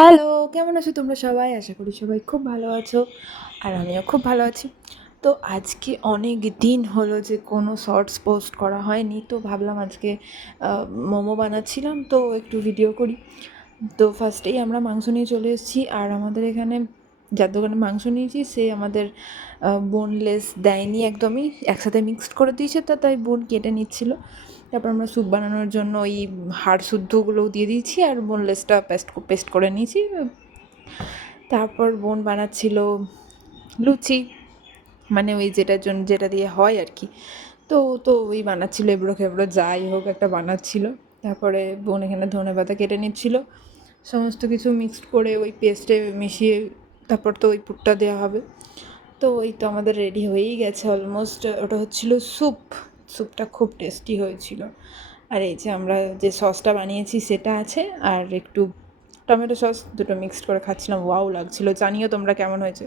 Hello, কেমন আছো তোমরা সবাই? আশা করি সবাই খুব ভালো আছো আর আমিও খুব ভালো আছি। তো আজকে অনেক দিন হলো যে কোনো শর্টস পোস্ট করা হয়নি, তো ভাবলাম আজকে মোমো বানাচ্ছিলাম তো একটু ভিডিও করি। তো ফার্স্টেই আমরা মাংস নিয়ে চলে এসেছি, আর আমাদের এখানে যার দোকানে মাংস নিয়েছি সে আমাদের বোনলেস দেয়নি, একদমই একসাথে মিক্সড করে দিয়েছে, তো তাই বোন কেটে নিচ্ছিল। তারপর আমরা স্যুপ বানানোর জন্য ওই হাড় শুদ্ধগুলোও দিয়ে দিয়েছি আর বোনলেসটা পেস্ট করে নিয়েছি। তারপর বোন বানাচ্ছিল লুচি, মানে ওই যেটা দিয়ে হয় আর কি। তো তো ওই বানাচ্ছিল এবড়ো খেবড়ো যাই হোক একটা বানাচ্ছিল। তারপরে বোন এখানে ধনেপাতা কেটে নিচ্ছিল, সমস্ত কিছু মিক্সড করে ওই পেস্টে মিশিয়ে তারপর তো ওই পুরটা দেওয়া হবে। তো ওই তো আমাদের রেডি হয়েই গেছে অলমোস্ট। ওটা হচ্ছিল স্যুপটা খুব টেস্টি হয়েছিল। আর এই যে আমরা যে সসটা বানিয়েছি সেটা আছে, আর একটু টমেটো সস দুটো মিক্সড করে খাচ্ছিলাম, ওয়াও লাগছিল। জানিও তোমরা কেমন হয়েছে।